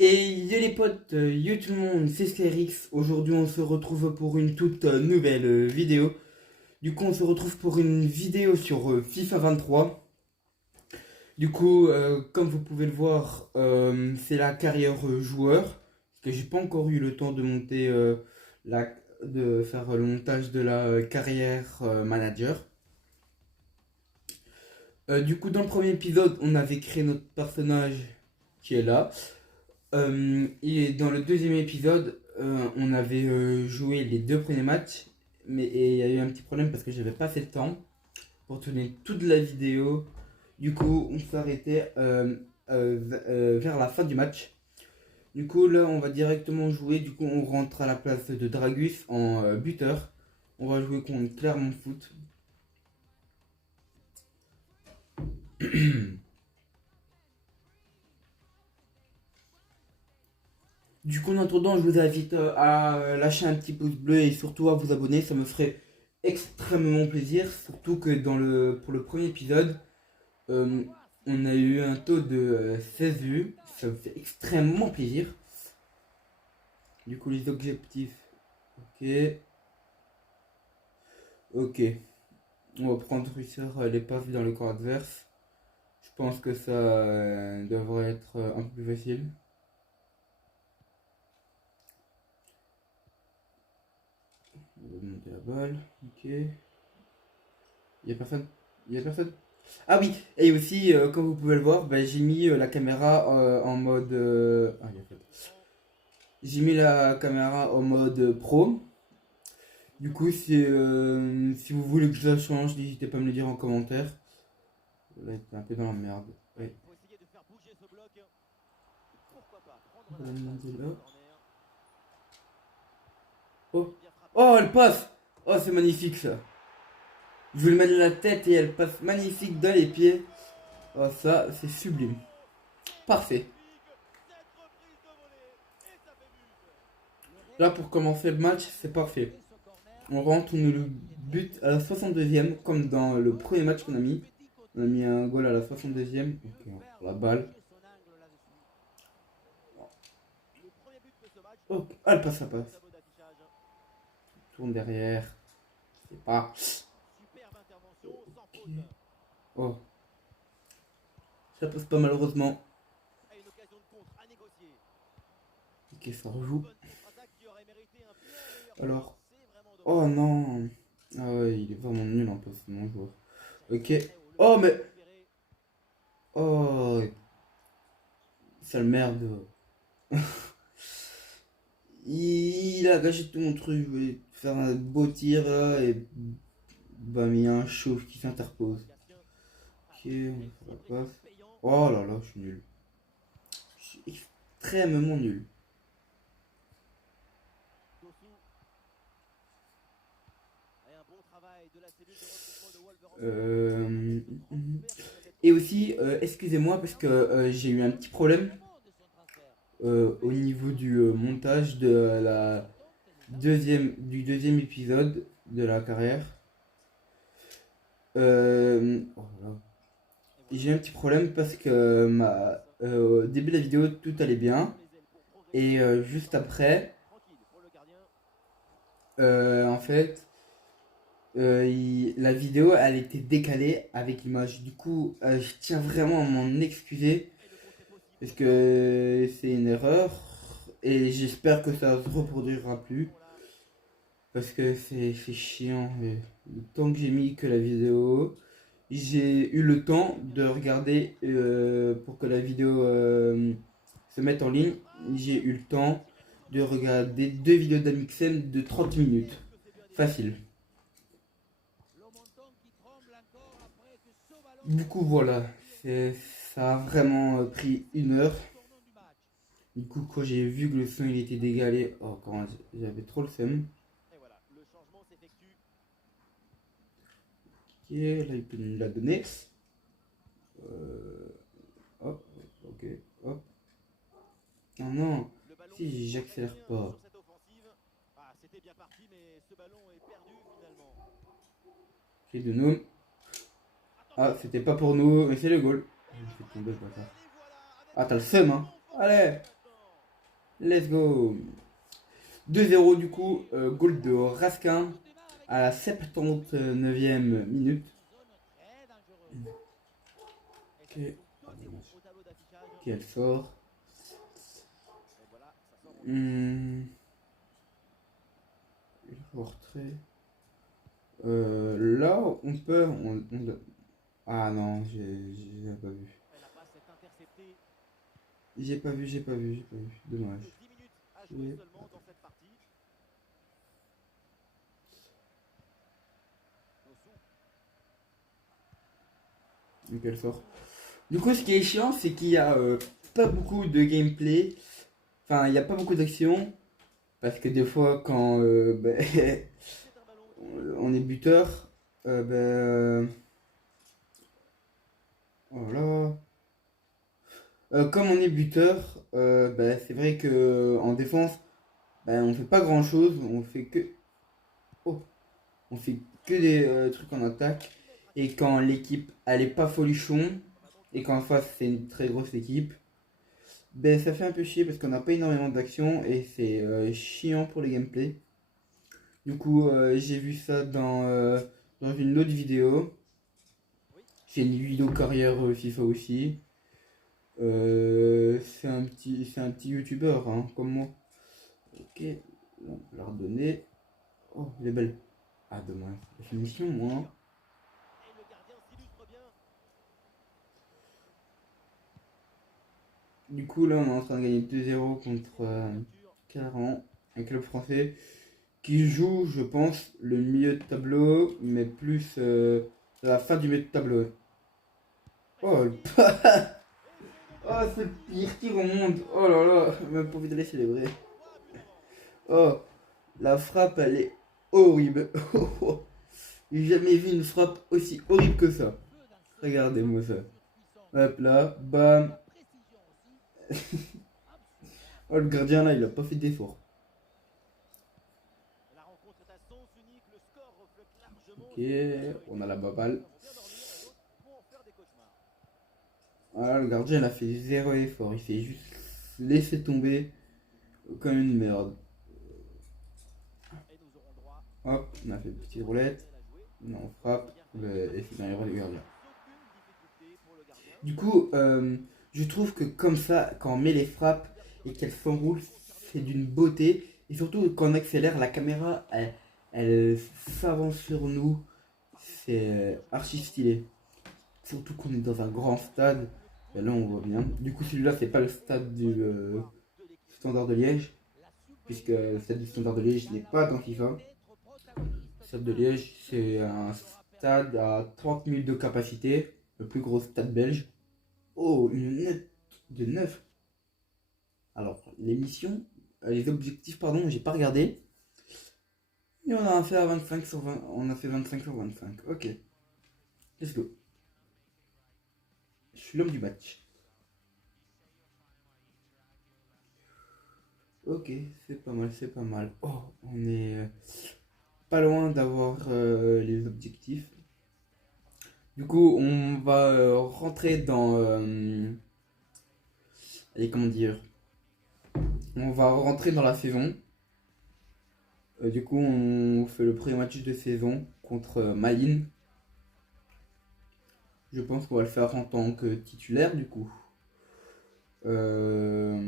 Et yo les potes, yo tout le monde, c'est Skyrix. Aujourd'hui on se retrouve pour une toute nouvelle vidéo. Du coup on se retrouve pour une vidéo sur FIFA 23. Du coup comme vous pouvez le voir, c'est la carrière joueur. Parce que j'ai pas encore eu le temps de monter la, de faire le montage de la carrière manager. Du coup dans le premier épisode on avait créé notre personnage qui est là. Et dans le deuxième épisode, on avait joué les deux premiers matchs, mais il y a eu un petit problème parce que j'avais pas fait le temps pour tourner toute la vidéo. Du coup, on s'arrêtait vers la fin du match. Du coup, là, on va directement jouer. Du coup, on rentre à la place de Dragus en buteur. On va jouer contre Clermont Foot. Du coup, en attendant, je vous invite à lâcher un petit pouce bleu et surtout à vous abonner. Ça me ferait extrêmement plaisir. Surtout que pour le premier épisode, euh, on a eu un taux de 16 vues. Ça me fait extrêmement plaisir. Du coup, les objectifs. Ok. Ok. On va prendre réussir les passes dans le corps adverse. Je pense que ça devrait être un peu plus facile. On va monter la balle. Ok. Il y a personne. Il y a personne. Ah oui, et aussi, comme vous pouvez le voir, bah, j'ai mis la caméra en mode. Ah, il y a pas- J'ai mis la caméra en mode pro. Du coup, si vous voulez que je la change, n'hésitez pas à me le dire en commentaire. Là, il est un peu dans la merde. Ouais. On va demander là. Oh, oh, elle passe! Oh, c'est magnifique ça! Je vais lui mettre la tête et elle passe magnifique dans les pieds. Oh, ça, c'est sublime. Parfait. Là, pour commencer le match, c'est parfait. On rentre, on met le but à la 62e, comme dans le premier match qu'on a mis. On a mis un goal à la 62e. Ok, on prend la balle. Oh, ah, elle passe, ça passe. Tourne derrière. C'est pas. Ok. Oh, ça passe pas malheureusement. Ok, ça rejoue. Alors. Oh non. Ah ouais, il est vraiment nul en poste, mon joueur. Ok. Oh, mais. Oh, sale merde. Il a gâché tout mon truc. Je voulais faire un beau tir là, et. Bah, mais il y a un chauve qui s'interpose. Ok, on va faire la passe. Oh là là, je suis nul. Je suis extrêmement nul. Euh, Et aussi, excusez-moi parce que j'ai eu un petit problème au niveau du montage de la du deuxième épisode de la carrière. Oh là là. J'ai eu un petit problème parce que au début de la vidéo tout allait bien et juste après, en fait, la vidéo elle était décalée avec l'image. Du coup, je tiens vraiment à m'en excuser parce que c'est une erreur et j'espère que ça se reproduira plus parce que c'est chiant. Et le temps que j'ai mis que la vidéo, j'ai eu le temps de regarder pour que la vidéo se mette en ligne. J'ai eu le temps de regarder deux vidéos d'Amixem de 30 minutes. Facile. Du coup, voilà. Ça a vraiment pris une heure. Du coup, quand j'ai vu que le son il était dégalé, oh, quand j'avais trop le seum. Ok, là il peut nous la donner. Euh, Hop, ok, hop. Non, non, si j'accélère pas. Ok, de nous. Ah, c'était pas pour nous, mais c'est le goal. Je fais tomber le bâtard. Ah, t'as le seum, hein. Allez. Let's go. 2-0 du coup, goal de Raskin à la 79e minute. Ok, ok, elle sort. Retrait. Là, on peut. Ah non, j'ai pas vu. J'ai pas vu, j'ai pas vu, j'ai pas vu. Dommage. Oui. Donc elle sort. Du coup, ce qui est chiant, c'est qu'il y a pas beaucoup de gameplay. Enfin, il n'y a pas beaucoup d'action. Parce que des fois, quand on est buteur, voilà. Comme on est buteur, c'est vrai que en défense, on fait pas grand chose. Oh, on fait que des trucs en attaque. Et quand l'équipe elle est pas folichon, et qu'en face c'est une très grosse équipe, ça fait un peu chier parce qu'on n'a pas énormément d'action et c'est chiant pour les gameplays. Du coup, j'ai vu ça dans une autre vidéo. J'ai une vidéo carrière FIFA aussi. C'est un petit youtubeur hein, comme moi. Ok, on va la redonner. Oh, elle est belle. Ah, dommage. La finition, moi. Du coup, là, on est en train de gagner 2-0 contre Caran, un club français qui joue, je pense, le milieu de tableau, mais plus la fin du milieu de tableau. Oh, oh, c'est le pire tir au monde. Oh là là, même pas envie de les célébrer. Oh, la frappe, elle est horrible. J'ai jamais vu une frappe aussi horrible que ça. Regardez-moi ça. Hop là, bam. Oh, le gardien là, il a pas fait d'effort. Ok, on a la baballe. Voilà, le gardien il a fait zéro effort. Il s'est juste laissé tomber comme une merde. Hop, on a fait une petite roulette. On frappe. Et c'est dans les bras du gardien. Du coup, je trouve que comme ça, quand on met les frappes et qu'elles s'enroulent, c'est d'une beauté. Et surtout, quand on accélère, la caméra, elle s'avance sur nous. C'est archi stylé. Surtout qu'on est dans un grand stade. Et là, on voit bien. Du coup, celui-là, c'est pas le stade du Standard de Liège. Puisque le stade du Standard de Liège n'est pas dans FIFA. Le stade de Liège, c'est un stade à 30 000 de capacité. Le plus gros stade belge. Oh, une note de 9. Alors, les objectifs, pardon, j'ai pas regardé. Et on a fait à 25 sur 20. On a fait 25 sur 25. Ok, let's go. Je suis l'homme du match. Ok, c'est pas mal, c'est pas mal. Oh, on est pas loin d'avoir les objectifs. Du coup, on va rentrer dans. Allez, comment dire? On va rentrer dans la saison. Du coup, on fait le premier match de saison contre Malines. Je pense qu'on va le faire en tant que titulaire, du coup. Oh,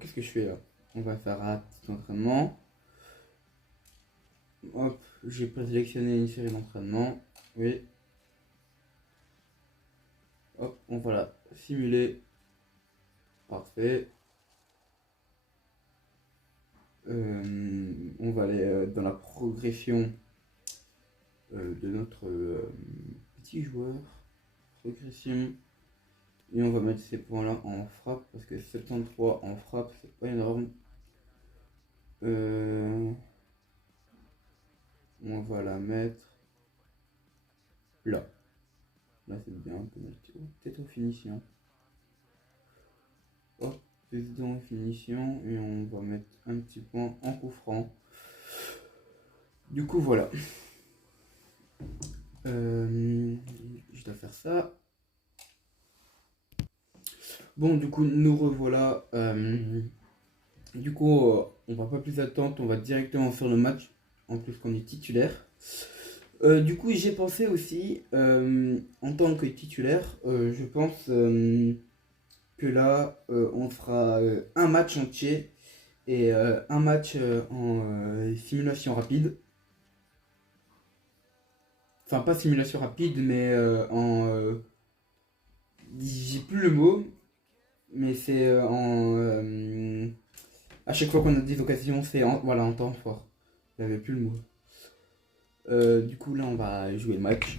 qu'est-ce que je fais là? On va faire un petit entraînement. Hop, j'ai présélectionné une série d'entraînement. Oui. Hop, on va la simuler. Parfait. On va aller dans la progression de notre petit joueur. Progression. Et on va mettre ces points-là en frappe parce que 73 en frappe, c'est pas énorme. On va la mettre là. Là, c'est bien. On peut mettre peut-être aux finitions. Hop, président finition. Et on va mettre un petit point en coup franc. Du coup, voilà. Je dois faire ça. Bon, du coup, nous revoilà. Du coup, on va pas plus attendre, on va directement faire le match. En plus qu'on est titulaire. Du coup, j'ai pensé aussi, en tant que titulaire, je pense que là, on fera un match entier et un match en simulation rapide. Enfin, pas simulation rapide, mais en... j'ai plus le mot, mais c'est à chaque fois qu'on a des occasions, c'est voilà, en temps fort. J'avais plus le mot. Du coup, là, on va jouer le match.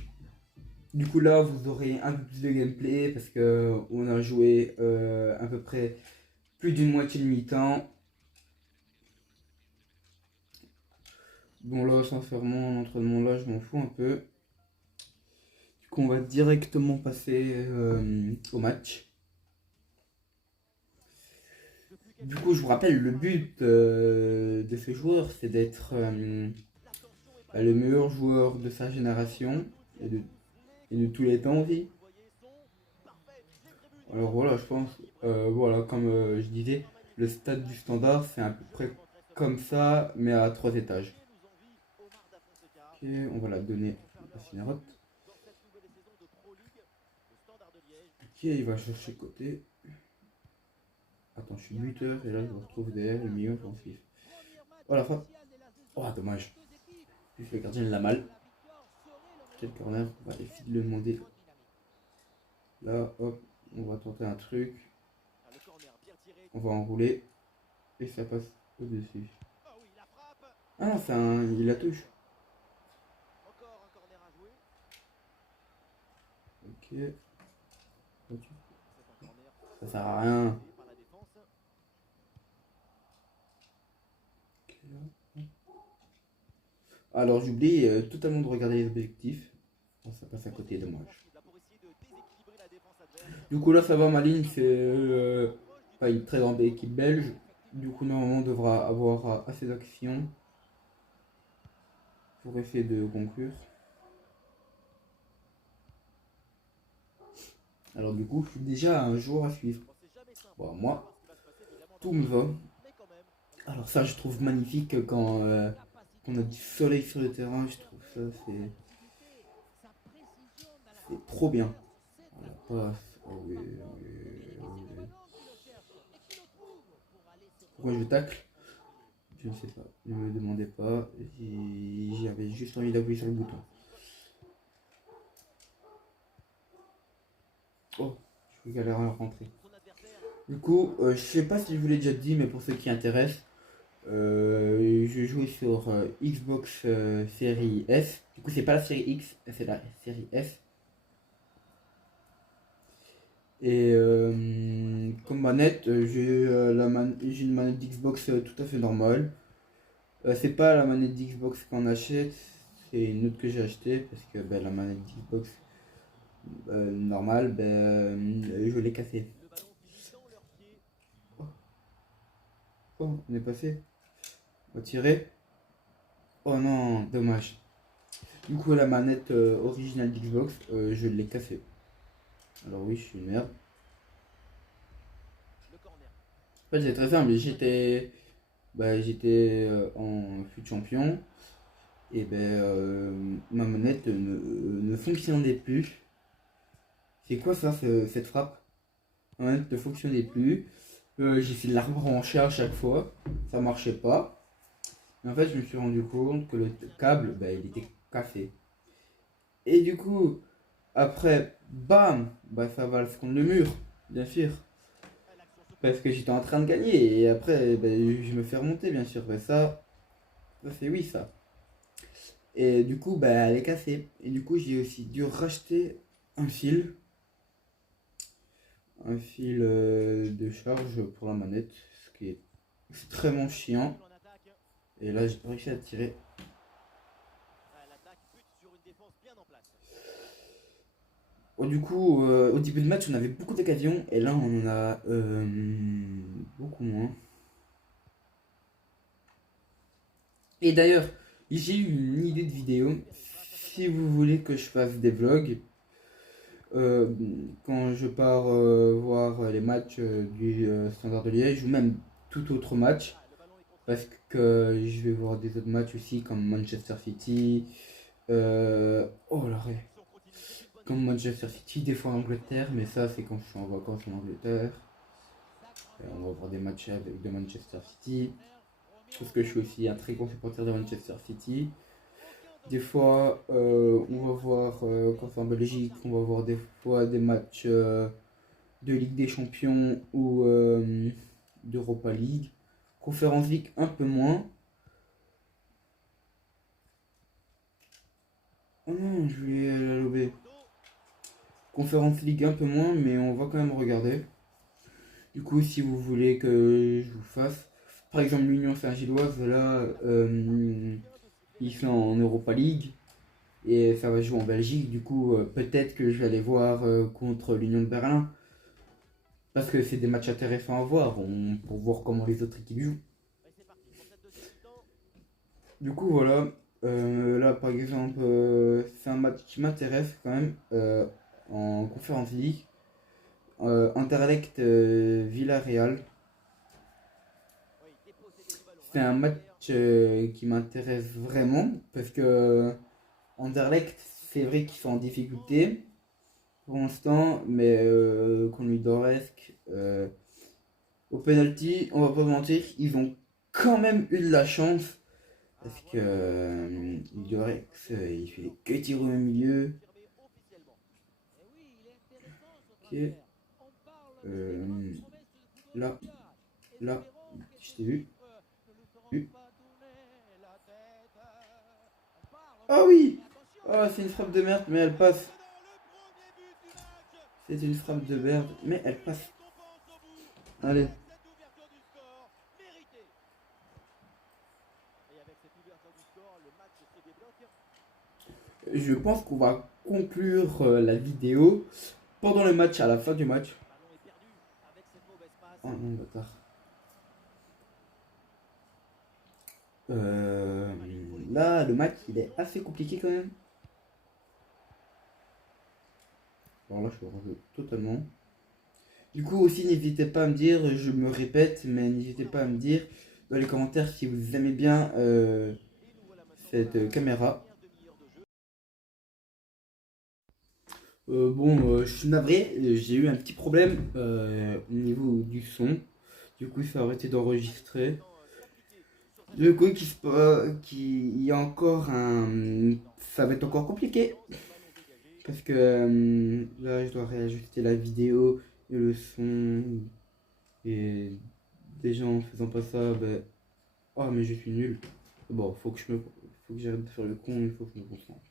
Du coup, là, vous aurez un peu plus de gameplay parce que on a joué à peu près plus d'une moitié de mi-temps. Bon, là, sincèrement, l'entraînement, là, je m'en fous un peu. Du coup, on va directement passer au match. Du coup, je vous rappelle, le but de ce joueur, c'est d'être le meilleur joueur de sa génération et de tous les temps aussi. Alors voilà, je pense, voilà, comme je disais, le stade du Standard, c'est à peu près comme ça, mais à 3 étages. Ok, on va la donner à Finarot. Ok, il va chercher côté. Attends, je suis buteur et là je me retrouve derrière le milieu offensif. Oh la frappe. Oh, dommage. Juste le gardien l'a mal. Quel corner, on va essayer de le demander. Là, hop, on va tenter un truc. On va enrouler. Et ça passe au-dessus. Ah non, il la touche. Ok. Ça sert à rien. Alors j'oublie totalement de regarder les objectifs. Oh, ça passe à côté, dommage. Du coup là ça va, ma ligne c'est pas une très grande équipe belge. Du coup normalement on devra avoir assez d'actions pour essayer de conclure. Alors du coup je suis déjà un joueur à suivre. Bon moi, tout me va. Alors ça je trouve magnifique quand on a du soleil sur le terrain, je trouve ça c'est trop bien. On la passe. Oh oui, oui, oui. Pourquoi je tacle? Je ne sais pas, ne me demandez pas, j'avais juste envie d'appuyer sur le bouton. Oh, je galère à rentrer. Du coup, je sais pas si je vous l'ai déjà dit, mais pour ceux qui intéressent, je joue sur Xbox série S. Du coup, c'est pas la série X, c'est la série S. Et comme manette, j'ai une manette d'Xbox tout à fait normale. C'est pas la manette d'Xbox qu'on achète, c'est une autre que j'ai achetée parce que ben, la manette d'Xbox normale, ben, je l'ai cassée. Oh, on est passé. On va tirer. Oh non, dommage. Du coup, la manette originale d'Xbox, je l'ai cassée. Alors oui, je suis une merde. En fait, c'est très simple. J'étais en fut champion. Et ben, ma manette ne fonctionnait plus. C'est quoi ça, cette frappe? Ma manette ne fonctionnait plus. J'ai essayé de la rebrancher à chaque fois. Ça marchait pas. Et en fait, je me suis rendu compte que le câble, ben, il était cassé. Et du coup, après, bam, bah ça va contre le mur, bien sûr. Parce que j'étais en train de gagner. Et après, ben, je me fais remonter, bien sûr. Ben, ça c'est oui, ça. Et du coup, bah, elle est cassée. Et du coup, j'ai aussi dû racheter un fil. Un fil de charge pour la manette. Ce qui est extrêmement chiant. Et là, j'ai réussi à tirer. Oh, du coup, au début de match, on avait beaucoup d'occasions. Et là, on en a beaucoup moins. Et d'ailleurs, j'ai eu une idée de vidéo. Si vous voulez que je fasse des vlogs, euh, quand je pars voir les matchs du Standard de Liège ou même tout autre match. Parce que je vais voir des autres matchs aussi comme Manchester City. Oh l'arrêt. Comme Manchester City, des fois Angleterre, mais ça c'est quand je suis en vacances en Angleterre. On va voir des matchs avec de Manchester City. Parce que je suis aussi un très grand supporter de Manchester City. Des fois, on va voir, quand c'est en Belgique, on va voir des fois des matchs de Ligue des Champions ou d'Europa League. Conférence League un peu moins. Oh non, je vais la lober. Conférence League un peu moins, mais on va quand même regarder. Du coup, si vous voulez que je vous fasse, par exemple, l'Union Saint-Gilloise, là, ils sont en Europa League et ça va jouer en Belgique. Du coup, peut-être que je vais aller voir contre l'Union de Berlin parce que c'est des matchs intéressants à voir pour voir comment les autres équipes jouent. Du coup, voilà. Là, par exemple, c'est un match qui m'intéresse quand même en Conférence League. Anderlecht Villarreal. C'est un match qui m'intéresse vraiment parce que Anderlecht, c'est vrai qu'ils sont en difficulté pour l'instant, mais Conludoresque, au penalty, on va pas se mentir, ils ont quand même eu de la chance parce que Ludorex, il fait que tirer au milieu. Ok. Là, là, je t'ai vu. Ah oui! Ah, c'est une frappe de merde, mais elle passe. C'est une frappe de merde, mais elle passe. Allez. Je pense qu'on va conclure la vidéo pendant le match, à la fin du match. Oh non, bâtard. Là, le match, il est assez compliqué quand même. Alors là, je vais rejouer totalement. Du coup, aussi, n'hésitez pas à me dire, je me répète, mais n'hésitez pas à me dire dans les commentaires si vous aimez bien cette caméra. Bon, je suis navré, j'ai eu un petit problème au niveau du son. Du coup, ça a arrêté d'enregistrer. Du coup, il y a encore un. Ça va être encore compliqué. Parce que là, je dois réajuster la vidéo et le son. Et déjà en faisant pas ça, ben. Oh, mais je suis nul. Bon, faut que j'arrête de faire le con, il faut que je me concentre.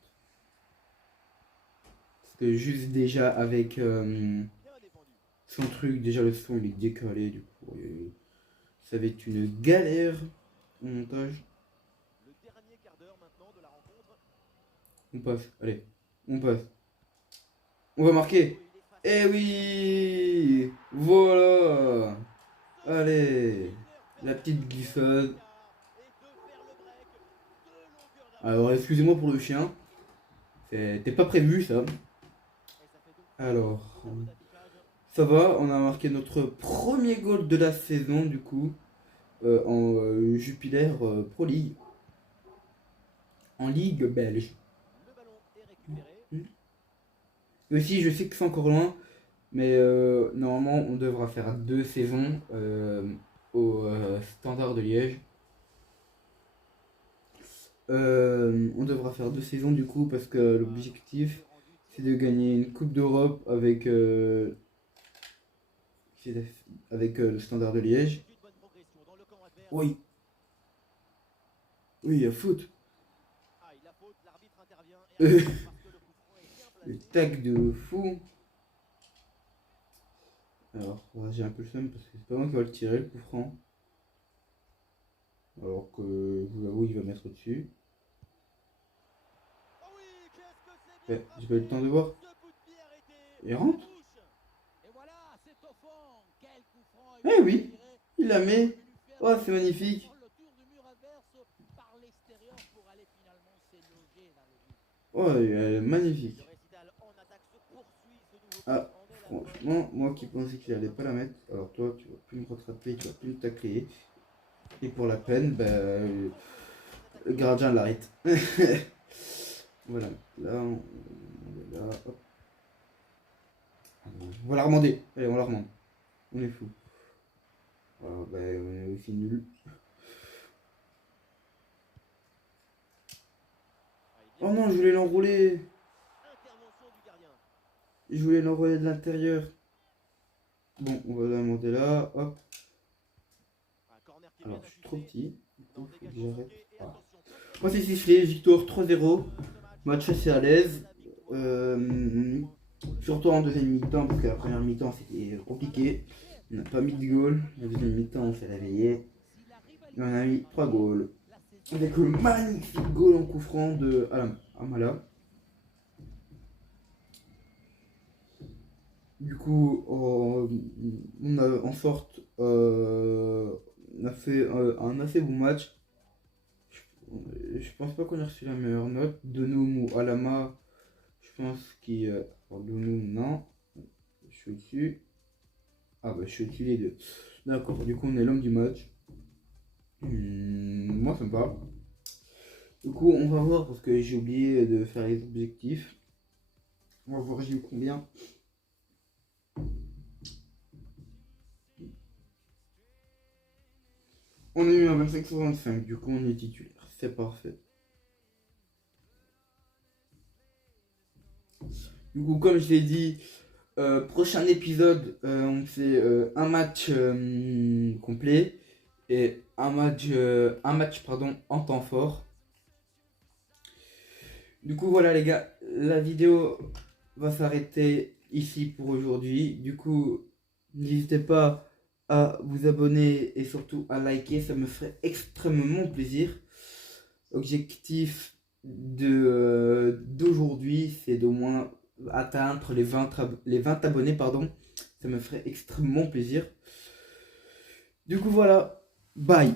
Parce que juste déjà avec son truc, déjà le son il est décalé, du coup. Ça va être une galère au montage. On passe, allez, on passe. On va marquer. Eh oui! Voilà! Allez! La petite glissade. Alors, excusez-moi pour le chien. C'était pas prévu ça. Alors, ça va, on a marqué notre premier goal de la saison du coup en Jupiler Pro League. En Ligue belge. Et aussi, je sais que c'est encore loin, mais normalement, on devra faire 2 saisons au Standard de Liège. On devra faire 2 saisons du coup parce que l'objectif c'est de gagner une Coupe d'Europe avec le Standard de Liège. Oui, oui, il y a faute. Le tac de fou. Alors, ouais, j'ai un peu le seum parce que c'est pas moi qui va le tirer le coup franc. Alors que je vous avoue, il va mettre au-dessus. Ouais, j'ai pas eu le temps de voir. Il rentre. Eh oui, il la met. Oh, c'est magnifique. Oh, elle est magnifique. Ah, franchement, moi qui pensais qu'il allait pas la mettre, alors toi, tu vas plus me rattraper, tu vas plus me tacler. Et pour la peine, le gardien l'arrête. Voilà, là, on est là, hop. On va la remander. Allez, on la remonte. On est fou. Voilà, on est aussi nul. Oh non, je voulais l'enrouler. Je voulais l'enrouler de l'intérieur. Bon, on va la monter là, hop. Alors, je suis trop petit. Faut que j'arrête. Ah. Moi, c'est sifflé, victoire 3-0. Match assez à l'aise. Surtout en deuxième mi-temps, parce que la première mi-temps, c'était compliqué. On n'a pas mis de goal. La deuxième mi-temps, on s'est réveillé. Et on a mis 3 goals. Avec le magnifique goal en coup franc de Amala. Du coup, on a en sorte, on a fait un assez bon match. Je pense pas qu'on a reçu la meilleure note. Donoum ou Alama, je pense qu'il. Donoum, non. Je suis au-dessus. Ah bah je suis au-dessus les deux. D'accord, du coup on est l'homme du match. Moi ça me va. Du coup on va voir parce que j'ai oublié de faire les objectifs. On va voir j'ai eu combien. On a eu un 25 sur 25, du coup on est titulaire. C'est parfait. Du coup comme je l'ai dit, prochain épisode, on fait un match complet et un match pardon, en temps fort. Du coup voilà les gars, la vidéo va s'arrêter ici pour aujourd'hui. Du coup, n'hésitez pas à vous abonner et surtout à liker, ça me ferait extrêmement plaisir. Objectif d'aujourd'hui, c'est d'au moins atteindre les 20 abonnés, pardon. Ça me ferait extrêmement plaisir. Du coup voilà, bye.